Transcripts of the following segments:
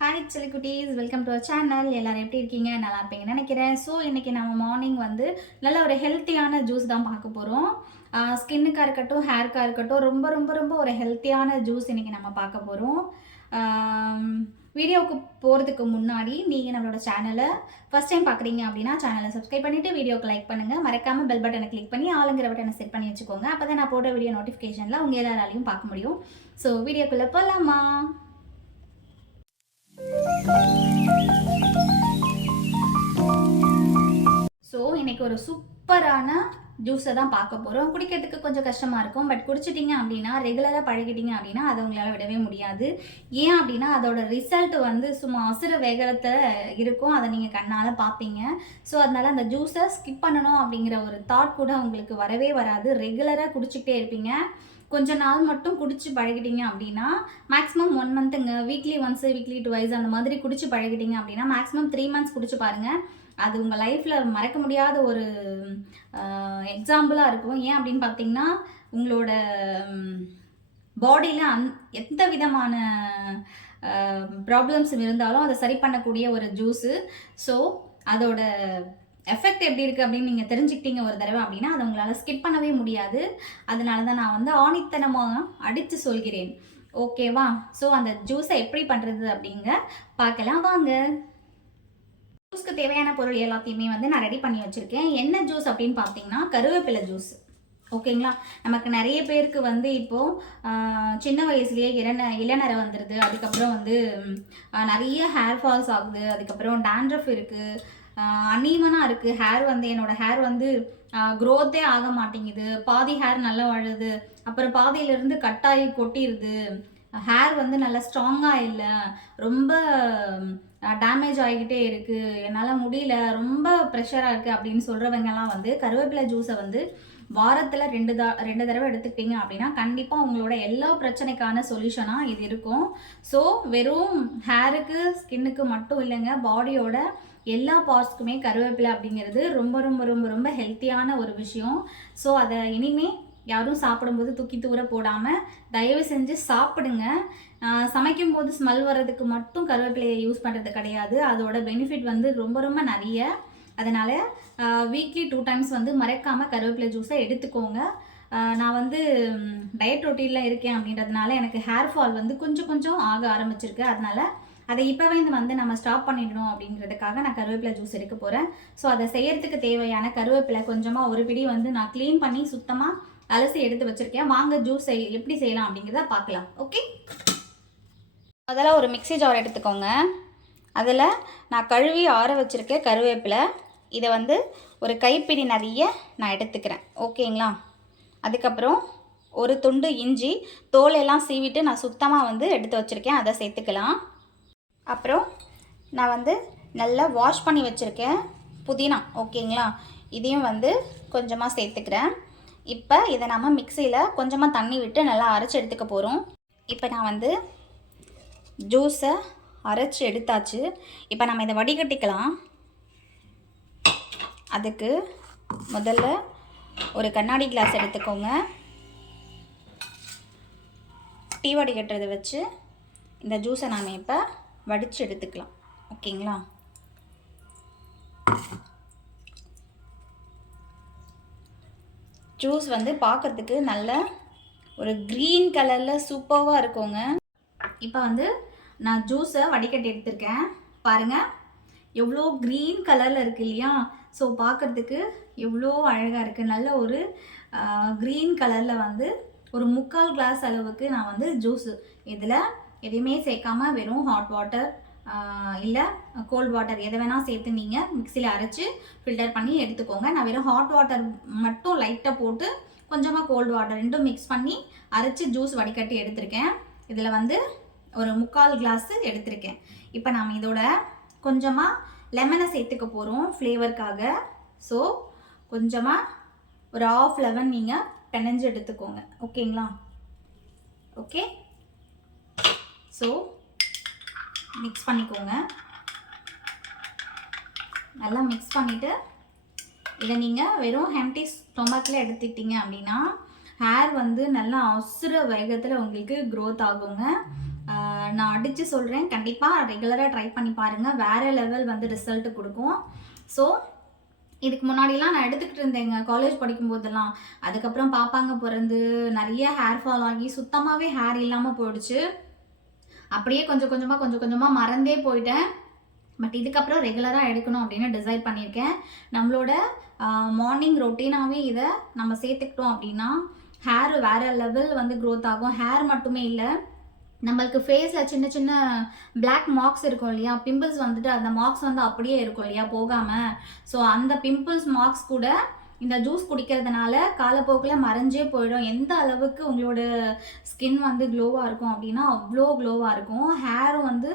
Hi குட்டீஸ், welcome to our channel. எல்லாரும் எப்படி இருக்கீங்க? நல்லா இருப்பீங்கன்னு நினைக்கிறேன். ஸோ இன்றைக்கி நம்ம மார்னிங் வந்து நல்ல ஒரு ஹெல்த்தியான ஜூஸ் தான் பார்க்க போகிறோம். ஸ்கின்னுக்காக இருக்கட்டும், ஹேருக்காக இருக்கட்டும், ரொம்ப ரொம்ப ரொம்ப ஒரு ஹெல்த்தியான ஜூஸ் இன்றைக்கி நம்ம பார்க்க போகிறோம். வீடியோவுக்கு போகிறதுக்கு முன்னாடி நீங்கள் நம்மளோட சேனலை ஃபஸ்ட் டைம் பார்க்குறீங்க அப்படின்னா சேனலை சப்ஸ்கிரைப் பண்ணிவிட்டு வீடியோக்கு லைக் பண்ணுங்கள். மறக்காமல் பெல் பட்டனை கிளிக் பண்ணி ஆளுங்கிற பட்டனை செட் பண்ணி வச்சுக்கோங்க. அப்போ தான் நான் போட்ட வீடியோ நோட்டிஃபிகேஷனில் உங்கள் எல்லாராலையும் பார்க்க முடியும். ஸோ வீடியோக்குள்ளே போகலாமா? ஸோ இன்றைக்கி ஒரு சூப்பரான ஜூஸை தான் பார்க்க போகிறோம். குடிக்கிறதுக்கு கொஞ்சம் கஷ்டமாக இருக்கும், பட் குடிச்சிட்டிங்க அப்படின்னா, ரெகுலராக பழகிட்டிங்க அப்படின்னா அதை உங்களால் விடவே முடியாது. ஏன் அப்படின்னா அதோட ரிசல்ட் வந்து சும்மா அசுர வேகத்தில் இருக்கும். அதை நீங்கள் கண்ணால் பார்ப்பீங்க. ஸோ அதனால் அந்த ஜூஸை ஸ்கிப் பண்ணணும் அப்படிங்கிற ஒரு தாட் கூட உங்களுக்கு வரவே வராது. ரெகுலராக குடிச்சிக்கிட்டே இருப்பீங்க. கொஞ்ச நாள் மட்டும் குடிச்சு பழகிட்டீங்க அப்படின்னா மேக்ஸிமம் 1 மந்த்துங்க, வீக்லி ஒன்ஸ், வீக்லி 2 அந்த மாதிரி குடிச்சு பழகிட்டீங்க அப்படின்னா மேக்ஸிமம் 3 மந்த்ஸ் குடிச்சு பாருங்கள். அது உங்கள் லைஃப்பில் மறக்க முடியாத ஒரு எக்ஸாம்பிளாக இருக்கும். ஏன் அப்படின்னு பார்த்தீங்கன்னா உங்களோட பாடியில் எந்த விதமான ப்ராப்ளம்ஸ் இருந்தாலும் அதை சரி பண்ணக்கூடிய ஒரு ஜூஸு. ஸோ அதோட எஃபெக்ட் எப்படி இருக்குது அப்படின்னு நீங்கள் தெரிஞ்சுக்கிட்டீங்க ஒரு தடவை அப்படின்னா அதை உங்களால் ஸ்கிப் பண்ணவே முடியாது. அதனால தான் நான் வந்து ஆணித்தனமாக அடித்து சொல்கிறேன். ஓகேவா? ஸோ அந்த ஜூஸை எப்படி பண்ணுறது அப்படிங்க பார்க்கலாம் வாங்க. ஜூஸ்க்கு தேவையான பொருள் எல்லாத்தையுமே வந்து நான் ரெடி பண்ணி வச்சுருக்கேன். என்ன ஜூஸ் அப்படின்னு பார்த்தீங்கன்னா கருவேப்பிலை ஜூஸ். ஓகேங்களா? நமக்கு நிறைய பேருக்கு வந்து இப்போது சின்ன வயசுலேயே இளநரை வந்துடுது. அதுக்கப்புறம் வந்து நிறைய ஹேர் ஃபால்ஸ் ஆகுது. அதுக்கப்புறம் டேண்ட்ரஃப் இருக்குது, அனீவனாக இருக்குது. ஹேர் வந்து என்னோடய ஹேர் வந்து க்ரோத்தே ஆக மாட்டேங்குது. பாதி ஹேர் நல்லா வழுது, அப்புறம் பாதியிலேருந்து கட்டாயி கொட்டிடுது. ஹேர் வந்து நல்லா ஸ்ட்ராங்காக இல்லை, ரொம்ப டேமேஜ் ஆகிக்கிட்டே இருக்குது, என்னால் முடியல, ரொம்ப ப்ரெஷராக இருக்குது அப்படின்னு சொல்கிறவங்கெல்லாம் வந்து கருவேப்பிலை ஜூஸை வந்து வாரத்தில் 2 தடவை எடுத்துக்கிட்டீங்க அப்படின்னா கண்டிப்பாக உங்களோட எல்லா பிரச்சனைக்கான சொல்யூஷனாக இது இருக்கும். ஸோ வெறும் ஹேருக்கு, ஸ்கின்னுக்கு மட்டும் இல்லைங்க, பாடியோட எல்லா பார்ட்ஸ்க்குமே கருவேப்பிலை அப்படிங்கிறது ரொம்ப ரொம்ப ரொம்ப ரொம்ப ஹெல்த்தியான ஒரு விஷயம். ஸோ அதை இனிமேல் யாரும் சாப்பிடும்போது தூக்கி தூர போடாமல் தயவு செஞ்சு சாப்பிடுங்க. சமைக்கும்போது ஸ்மெல் வர்றதுக்கு மட்டும் கருவேப்பிலையை யூஸ் பண்ணுறது கிடையாது. அதோட பெனிஃபிட் வந்து ரொம்ப ரொம்ப நிறைய. அதனால் வீக்லி 2 டைம்ஸ் வந்து மறக்காமல் கருவேப்பிலை ஜூஸை எடுத்துக்கோங்க. நான் வந்து டயட் ரொட்டீனில் இருக்கேன் அப்படின்றதுனால எனக்கு ஹேர் ஃபால் வந்து கொஞ்சம் கொஞ்சம் ஆக ஆரம்பிச்சிருக்கு. அதனால் அதை இப்போவே வந்து நம்ம ஸ்டாப் பண்ணிடணும் அப்படிங்கிறதுக்காக நான் கருவேப்பிலை ஜூஸ் எடுக்க போகிறேன். ஸோ அதை செய்யறதுக்கு தேவையான கருவேப்பிலை கொஞ்சமாக ஒரு பிடி வந்து நான் க்ளீன் பண்ணி சுத்தமாக அலசி எடுத்து வச்சுருக்கேன். வாங்க ஜூஸ் எப்படி செய்யலாம் அப்படிங்கிறத பார்க்கலாம். ஓகே, அதெல்லாம் ஒரு மிக்ஸி ஜார் எடுத்துக்கோங்க. அதில் நான் கழுவி ஆற வச்சுருக்கேன் கருவேப்பிலை. இதை வந்து ஒரு கைப்பிடி நிறைய நான் எடுத்துக்கிறேன். ஓகேங்களா? அதுக்கப்புறம் ஒரு துண்டு இஞ்சி, தோலெல்லாம் சீவிட்டு நான் சுத்தமாக வந்து எடுத்து வச்சுருக்கேன், அதை சேர்த்துக்கலாம். அப்புறம் நான் வந்து நல்லா வாஷ் பண்ணி வச்சுருக்கேன் புதினா. ஓகேங்களா? இதையும் வந்து கொஞ்சமாக சேர்த்துக்கிறேன். இப்போ இதை நம்ம மிக்சியில் கொஞ்சமாக தண்ணி விட்டு நல்லா அரைச்சி எடுத்துக்க போகிறோம். இப்போ நான் வந்து ஜூஸை அரைச்சி எடுத்தாச்சு. இப்போ நம்ம இதை வடிகட்டிக்கலாம். அதுக்கு முதல்ல ஒரு கண்ணாடி கிளாஸ் எடுத்துக்கோங்க. டீ வடிகட்டுறதை வச்சு இந்த ஜூஸை நாம் இப்போ வடித்து எடுத்துக்கலாம். ஓகேங்களா? ஜூஸ் வந்து பார்க்கறதுக்கு நல்ல ஒரு க்ரீன் கலரில் சூப்பராக இருக்குங்க. இப்போ வந்து நான் ஜூஸை வடிகட்டி எடுத்திருக்கேன். பாருங்கள் எவ்வளோ க்ரீன் கலரில் இருக்குது இல்லையா? ஸோ பார்க்குறதுக்கு எவ்வளோ அழகாக இருக்குது. நல்ல ஒரு க்ரீன் கலரில் வந்து ஒரு 3/4 கிளாஸ் அளவுக்கு நான் வந்து ஜூஸு இதில் எதுவுமே சேர்க்காமல் வெறும் ஹாட் வாட்டர் இல்லை கோல்ட் வாட்டர் எதை வேணால் சேர்த்து நீங்கள் மிக்சியில் அரைச்சி ஃபில்டர் பண்ணி எடுத்துக்கோங்க. நான் வெறும் ஹாட் வாட்டர் மட்டும் லைட்டாக போட்டு கொஞ்சமாக கோல்டு வாட்டர் ரெண்டும் மிக்ஸ் பண்ணி அரைச்சி ஜூஸ் வடிகட்டி எடுத்திருக்கேன். இதில் வந்து ஒரு 3/4 கிளாஸு எடுத்திருக்கேன். இப்போ நாம் இதோட கொஞ்சமாக லெமனை சேர்த்துக்க போகிறோம் ஃப்ளேவருக்காக. ஸோ கொஞ்சமாக ஒரு 1/2 லெமன் நீங்கள் பிணைஞ்சு எடுத்துக்கோங்க. ஓகேங்களா? ஓகே, ஸோ மிக்ஸ் பண்ணிக்கோங்க. நல்லா மிக்ஸ் பண்ணிவிட்டு இதை நீங்கள் வெறும் எம்டி ஸ்டொமக்கில் எடுத்துக்கிட்டீங்க அப்படின்னா ஹேர் வந்து நல்லா அசுர வேகத்தில் உங்களுக்கு க்ரோத் ஆகுங்க. நான் அடித்து சொல்கிறேன், கண்டிப்பாக ரெகுலராக ட்ரை பண்ணி பாருங்கள், வேறு லெவல் வந்து ரிசல்ட்டு கொடுக்கும். ஸோ இதுக்கு முன்னாடிலாம் நான் எடுத்துக்கிட்டு இருந்தேங்க காலேஜ் படிக்கும்போதெல்லாம். அதுக்கப்புறம் பாப்பாங்க பிறந்து நிறைய ஹேர் ஃபால் ஆகி சுத்தமாகவே ஹேர் இல்லாமல் போயிடுச்சு. அப்படியே கொஞ்சம் கொஞ்சமாக மறந்தே போயிட்டேன். பட் இதுக்கப்புறம் ரெகுலராக எடுக்கணும் அப்படின்னு டிசைட் பண்ணியிருக்கேன். நம்மளோட மார்னிங் ரொட்டீனாகவே இதை நம்ம சேர்த்துக்கிட்டோம் அப்படின்னா ஹேர் வேறு லெவல் வந்து க்ரோத் ஆகும். ஹேர் மட்டுமே இல்லை, நம்மளுக்கு ஃபேஸில் சின்ன சின்ன பிளாக் மார்க்ஸ் இருக்கும் இல்லையா, பிம்பிள்ஸ் வந்துட்டு அந்த மார்க்ஸ் வந்து அப்படியே இருக்கும் இல்லையா போகாமல். ஸோ அந்த பிம்பிள்ஸ் மார்க்ஸ் கூட இந்த ஜூஸ் குடிக்கிறதுனால காலப்போக்கில் மறைஞ்சே போயிடும். எந்த அளவுக்கு உங்களோட ஸ்கின் வந்து க்ளோவாக இருக்கும் அப்படின்னா அவ்வளோ க்ளோவாக இருக்கும். ஹேரும் வந்து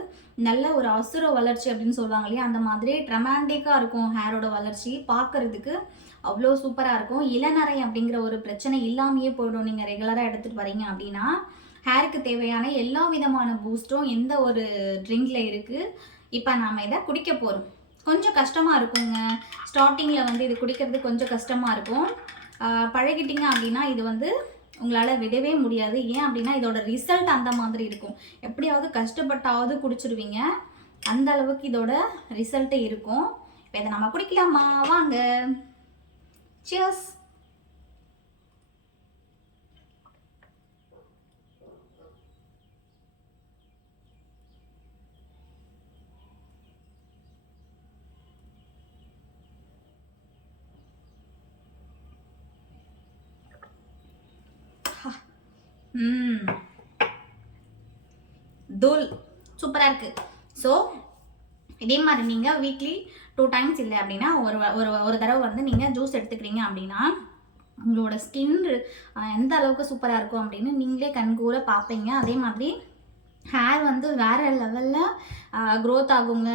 நல்ல ஒரு அசுர வளர்ச்சி அப்படின்னு சொல்லுவாங்க இல்லையா, அந்த மாதிரி ட்ரமாண்டிக்காக இருக்கும் ஹேரோட வளர்ச்சி. பார்க்குறதுக்கு அவ்வளோ சூப்பராக இருக்கும். இளநரை அப்படிங்கிற ஒரு பிரச்சனை இல்லாமையே போயிடும் நீங்கள் ரெகுலராக எடுத்துகிட்டு வரீங்க அப்படின்னா. ஹேருக்கு தேவையான எல்லா விதமான பூஸ்ட்டும் எந்த ஒரு ட்ரிங்கில் இருக்குது. இப்போ நாம் இதை குடிக்க போகிறோம். கொஞ்சம் கஷ்டமாக இருக்குங்க ஸ்டார்டிங்கில் வந்து இது குடிக்கிறது கொஞ்சம் கஷ்டமாக இருக்கும். பழகிட்டிங்க அப்படின்னா இது வந்து உங்களால் விடவே முடியாது. ஏன் அப்படின்னா இதோட ரிசல்ட் அந்த மாதிரி இருக்கும். எப்படியாவது கஷ்டப்பட்டாவது குடிச்சிடுவீங்க, அந்த அளவுக்கு இதோட ரிசல்ட்டு இருக்கும். இப்போ இதை நம்ம குடிக்கலாமா? வாங்க, சியர்ஸ். தூள் சூப்பராக இருக்குது. ஸோ இதே மாதிரி நீங்கள் வீக்லி 2 டைம்ஸ் இல்லை அப்படின்னா ஒரு தடவை வந்து நீங்கள் ஜூஸ் எடுத்துக்கிறீங்க அப்படின்னா உங்களோட ஸ்கின் எந்த அளவுக்கு சூப்பராக இருக்கும் அப்படின்னு நீங்களே கண்கூட பார்ப்பீங்க. அதே மாதிரி ஹேர் வந்து வேறு லெவலில் க்ரோத் ஆகுங்க.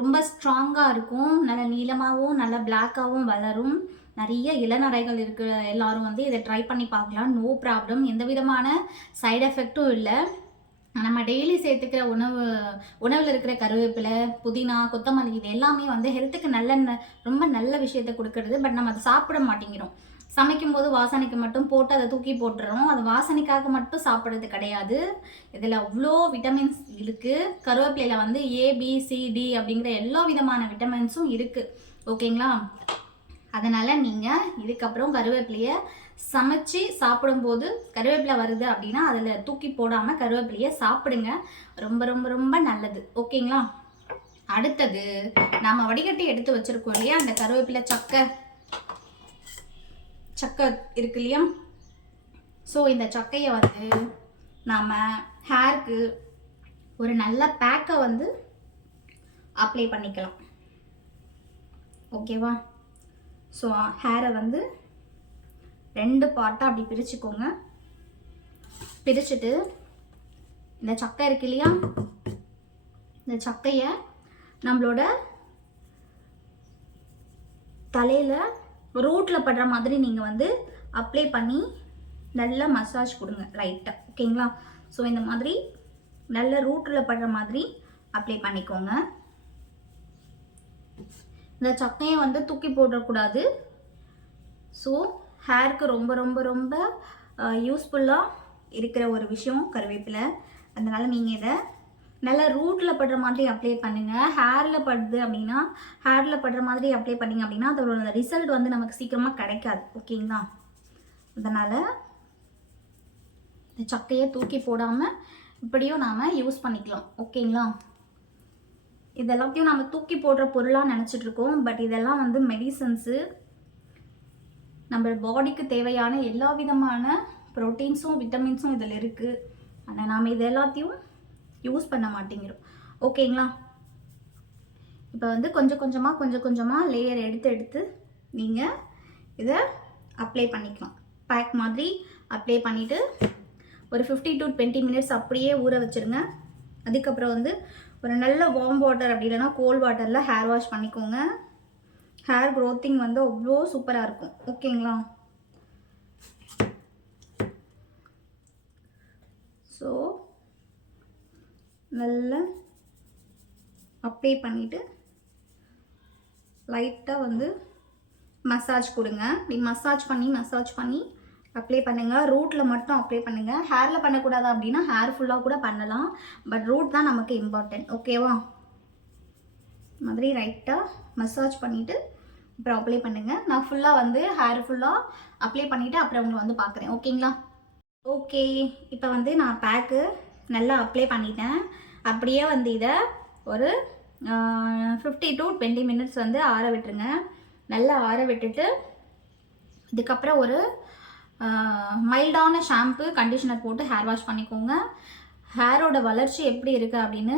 ரொம்ப ஸ்ட்ராங்காக இருக்கும், நல்ல நீளமாகவும் நல்ல பிளாக்காகவும் வளரும். நிறைய இளநரைகள் இருக்கிற எல்லோரும் வந்து இதை ட்ரை பண்ணி பார்க்கலாம், நோ ப்ராப்ளம். எந்த விதமான சைடு எஃபெக்டும் இல்லை. நம்ம டெய்லி சேர்த்துக்கிற உணவில் இருக்கிற கருவேப்பிலை, புதினா, கொத்தமல்லி இது எல்லாமே வந்து ஹெல்த்துக்கு ரொம்ப நல்ல விஷயத்தை கொடுக்கறது. பட் நம்ம அதை சாப்பிட மாட்டேங்கிறோம். சமைக்கும் போது வாசனைக்கு மட்டும் போட்டு அதை தூக்கி போட்டுறோம். அது வாசனைக்காக மட்டும் சாப்பிட்றது கிடையாது. இதில் அவ்வளோ விட்டமின்ஸ் இருக்குது. கருவேப்பிலையில் வந்து ABCD அப்படிங்கிற எல்லா விதமான விட்டமின்ஸும் இருக்குது. ஓகேங்களா? அதனால் நீங்கள் இதுக்கப்புறம் கருவேப்பிலையை சமைச்சு சாப்பிடும்போது கருவேப்பிலை வருது அப்படின்னா அதில் தூக்கி போடாமல் கருவேப்பிலையை சாப்பிடுங்க. ரொம்ப ரொம்ப ரொம்ப நல்லது. ஓகேங்களா? அடுத்தது நம்ம வடிகட்டி எடுத்து வச்சுருக்கோம் இல்லையா, அந்த கருவேப்பிலை சக்கை இருக்கு இல்லையா. ஸோ இந்த சக்கையை வந்து நாம் ஹேருக்கு ஒரு நல்ல பேக்கை வந்து அப்ளை பண்ணிக்கலாம். ஓகேவா? ஸோ ஹேரை வந்து 2 பார்ட்டாக அப்படி பிரிச்சுக்கோங்க. பிரிச்சுட்டு இந்த சக்கை இருக்கு இல்லையா, இந்த சக்கையை நம்மளோட தலையில் ரூட்டில் படுற மாதிரி நீங்கள் வந்து அப்ளை பண்ணி நல்லா மசாஜ் கொடுங்க லைட்டாக. ஓகேங்களா? ஸோ இந்த மாதிரி நல்ல ரூட்டில் படுற மாதிரி அப்ளை பண்ணிக்கோங்க. இந்த சக்கையை வந்து தூக்கி போடக்கூடாது. ஸோ ஹேருக்கு ரொம்ப ரொம்ப ரொம்ப யூஸ்ஃபுல்லாக இருக்கிற ஒரு விஷயம் கருவேப்பிலை. அதனால் நீங்கள் இதை நல்லா ரூட்டில் படுற மாதிரி அப்ளை பண்ணுங்கள். ஹேரில் படுது அப்படின்னா ஹேரில் படுற மாதிரி அப்ளை பண்ணிங்க அப்படின்னா அதோட ரிசல்ட் வந்து நமக்கு சீக்கிரமாக கிடைக்காது. ஓகேங்களா? அதனால் இந்த சக்கையை தூக்கி போடாமல் இப்படியும் நாம் யூஸ் பண்ணிக்கலாம். ஓகேங்களா? இதெல்லாத்தையும் நம்ம தூக்கி போடுற பொருளாக நினச்சிட்ருக்கோம். பட் இதெல்லாம் வந்து மெடிசன்ஸு. நம்ம பாடிக்கு தேவையான எல்லா விதமான ப்ரோட்டீன்ஸும் விட்டமின்ஸும் இதில் இருக்குது. ஆனால் நாம் இது எல்லாத்தையும் யூஸ் பண்ண மாட்டேங்கிறோம். ஓகேங்களா? இப்போ வந்து கொஞ்சம் கொஞ்சமாக லேயர் எடுத்து நீங்கள் இதை அப்ளை பண்ணிக்கலாம். பேக் மாதிரி அப்ளை பண்ணிவிட்டு ஒரு 15 to 20 மினிட்ஸ் அப்படியே ஊற வச்சுருங்க. அதுக்கப்புறம் வந்து ஒரு நல்ல வார்ம் வாட்டர் அப்படி இல்லைனா கோல்ட் வாட்டரில் ஹேர் வாஷ் பண்ணிக்கோங்க. ஹேர் க்ரோத்திங் வந்து அவ்வளோ சூப்பராக இருக்கும். ஓகேங்களா? ஸோ நல்லா அப்ளை பண்ணிவிட்டு லைட்டாக வந்து மசாஜ் கொடுங்க. இப்படி மசாஜ் பண்ணி அப்ளை பண்ணுங்கள். ரூட்டில் மட்டும் அப்ளை பண்ணுங்கள். ஹேரில் பண்ணக்கூடாது அப்படின்னா ஹேர் ஃபுல்லாக கூட பண்ணலாம். பட் ரூட் தான் நமக்கு இம்பார்ட்டன்ட். ஓகேவா? மாதிரி ரைட்டாக மசாஜ் பண்ணிவிட்டு அப்புறம் அப்ளை பண்ணுங்கள். நான் ஃபுல்லாக வந்து ஹேர் ஃபுல்லாக அப்ளை பண்ணிவிட்டு அப்புறம் உங்களை வந்து பார்க்குறேன். ஓகேங்களா? ஓகே, இப்போ வந்து நான் பேக்கு நல்லா அப்ளை பண்ணிட்டேன். அப்படியே வந்து இதை ஒரு 50 to 20 minutes வந்து ஆற விட்டுருங்க. நல்லா ஆற விட்டுட்டு இதுக்கப்புறம் ஒரு மைல்டான ஷாம்பு கண்டிஷனர் போட்டு ஹேர் வாஷ் பண்ணிக்கோங்க. ஹேரோட வளர்ச்சி எப்படி இருக்குது அப்படின்னு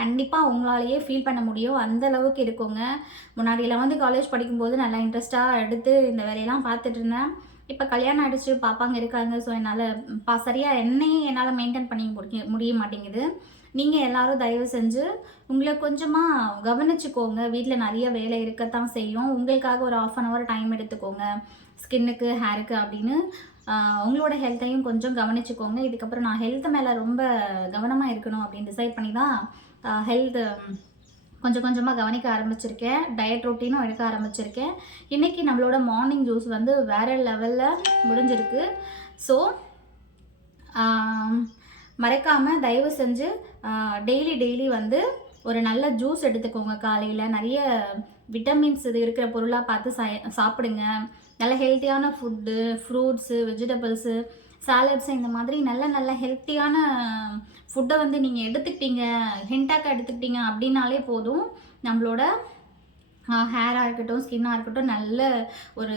கண்டிப்பாக உங்களாலேயே ஃபீல் பண்ண முடியும். அந்த அளவுக்கு இருக்குங்க. முன்னாடியெல்லாம் வந்து காலேஜ் படிக்கும்போது நல்லா இன்ட்ரெஸ்ட்டாக எடுத்து இந்த வேலையெல்லாம் பார்த்துட்டு இருந்தேன். இப்போ கல்யாணம் ஆகிடுச்சு, பாப்பாங்க இருக்காங்க. ஸோ என்னால் சரியாக என்னையே என்னால் மெயின்டைன் பண்ணி முடிய மாட்டேங்குது. நீங்கள் எல்லோரும் தயவு செஞ்சு உங்களை கொஞ்சமாக கவனிச்சுக்கோங்க. வீட்டில் நிறைய வேலை இருக்கத்தான் செய்யும். உங்களுக்காக ஒரு 1/2 hour டைம் எடுத்துக்கோங்க ஸ்கின்னுக்கு, ஹேருக்கு அப்படின்னு. உங்களோட ஹெல்த்தையும் கொஞ்சம் கவனிச்சுக்கோங்க. இதுக்கப்புறம் நான் ஹெல்த் மேலே ரொம்ப கவனமாக இருக்கணும் அப்படின்னு டிசைட் பண்ணி தான் ஹெல்த்து கொஞ்சம் கொஞ்சமாக கவனிக்க ஆரம்பிச்சிருக்கேன். டயட் ரொட்டீனும் எடுக்க ஆரம்பிச்சிருக்கேன். இன்றைக்கி நம்மளோட மார்னிங் ஜூஸ் வந்து வேறு லெவலில் முடிஞ்சிருக்கு. ஸோ மறக்காமல் தயவு செஞ்சு டெய்லி வந்து ஒரு நல்ல ஜூஸ் எடுத்துக்கோங்க. காலையில் நிறைய விட்டமின்ஸ் இது இருக்கிற பொருளாக பார்த்து சாப்பிடுங்க. நல்ல ஹெல்த்தியான ஃபுட்டு, ஃப்ரூட்ஸு, வெஜிடபிள்ஸு, சாலட்ஸு, இந்த மாதிரி நல்ல ஹெல்த்தியான ஃபுட்டை வந்து நீங்கள் எடுத்துக்கிட்டீங்க, ஹிண்டாக்காக எடுத்துக்கிட்டீங்க அப்படின்னாலே போதும். நம்மளோட ஹேராக இருக்கட்டும், ஸ்கின்னாக இருக்கட்டும், நல்ல ஒரு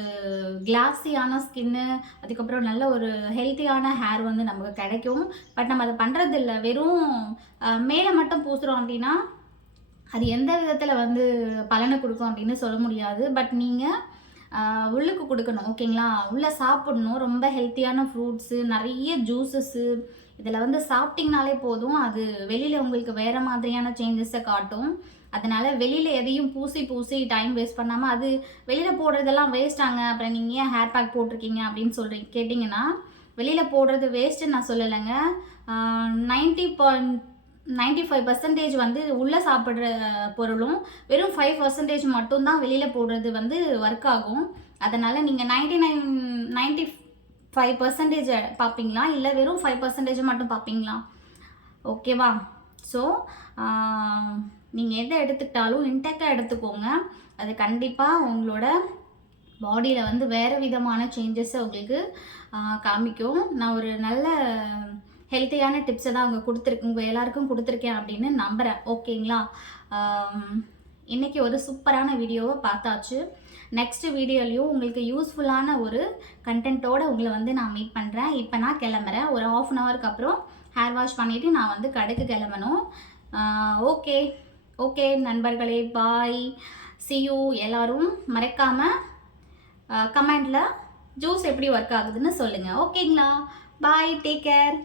கிளாஸியான ஸ்கின்னு, அதுக்கப்புறம் நல்ல ஒரு ஹெல்த்தியான ஹேர் வந்து நமக்கு கிடைக்கும். பட் நம்ம அதை பண்ணுறதில்ல. வெறும் மேலே மட்டும் பூசுகிறோம் அப்படின்னா அது எந்த விதத்தில் வந்து பலனை கொடுக்கும் அப்படின்னு சொல்ல முடியாது. பட் நீங்கள் உள்ளுக்கு கொடுக்கணும். ஓகேங்களா? உள்ளே சாப்பிடணும். ரொம்ப ஹெல்த்தியான ஃப்ரூட்ஸு, நிறைய ஜூஸஸ்ஸு இதில் வந்து சாப்பிட்டிங்கனாலே போதும். அது வெளியில் உங்களுக்கு வேறு மாதிரியான சேஞ்சஸை காட்டும். அதனால் வெளியில் எதையும் பூசி டைம் வேஸ்ட் பண்ணாமல், அது வெளியில் போடுறதெல்லாம் வேஸ்ட்டாங்க, அப்புறம் நீங்கள் ஏன் ஹேர் பேக் போட்டிருக்கீங்க அப்படின்னு கேட்டிங்கன்னா, வெளியில் போடுறது வேஸ்ட்டுன்னு நான் சொல்லலைங்க. 95% வந்து உள்ளே சாப்பிட்ற பொருளும் வெறும் 5% மட்டும்தான் வெளியில் போடுறது வந்து ஒர்க் ஆகும். அதனால் நீங்கள் 95% பார்ப்பீங்களா, இல்லை வெறும் 5% மட்டும் பார்ப்பீங்களா? ஓகேவா? ஸோ நீங்கள் எதை எடுத்துக்கிட்டாலும் இன்டேக்காக எடுத்துக்கோங்க. அது கண்டிப்பாக உங்களோட பாடியில் வந்து வேறு விதமான சேஞ்சஸை உங்களுக்கு காமிக்கும். நான் ஒரு நல்ல ஹெல்த்தியான டிப்ஸை தான் உங்கள் எல்லாருக்கும் கொடுத்துருக்கேன் அப்படின்னு நம்புகிறேன். ஓகேங்களா? இன்றைக்கி ஒரு சூப்பரான வீடியோவை பார்த்தாச்சு. நெக்ஸ்ட் வீடியோலையும் உங்களுக்கு யூஸ்ஃபுல்லான ஒரு கண்டென்ட்டோடு உங்களை வந்து நான் மீட் பண்ணுறேன். இப்போ நான் கிளம்புறேன். ஒரு 1/2 hourக்கு அப்புறம் ஹேர் வாஷ் பண்ணிவிட்டு நான் வந்து கடைக்கு கிளம்பணும். ஓகே நண்பர்களே, பாய், see you. எல்லோரும் மறக்காமல் கமெண்டில் ஜூஸ் எப்படி ஒர்க் ஆகுதுன்னு சொல்லுங்கள். ஓகேங்களா? பாய், டேக் கேர்.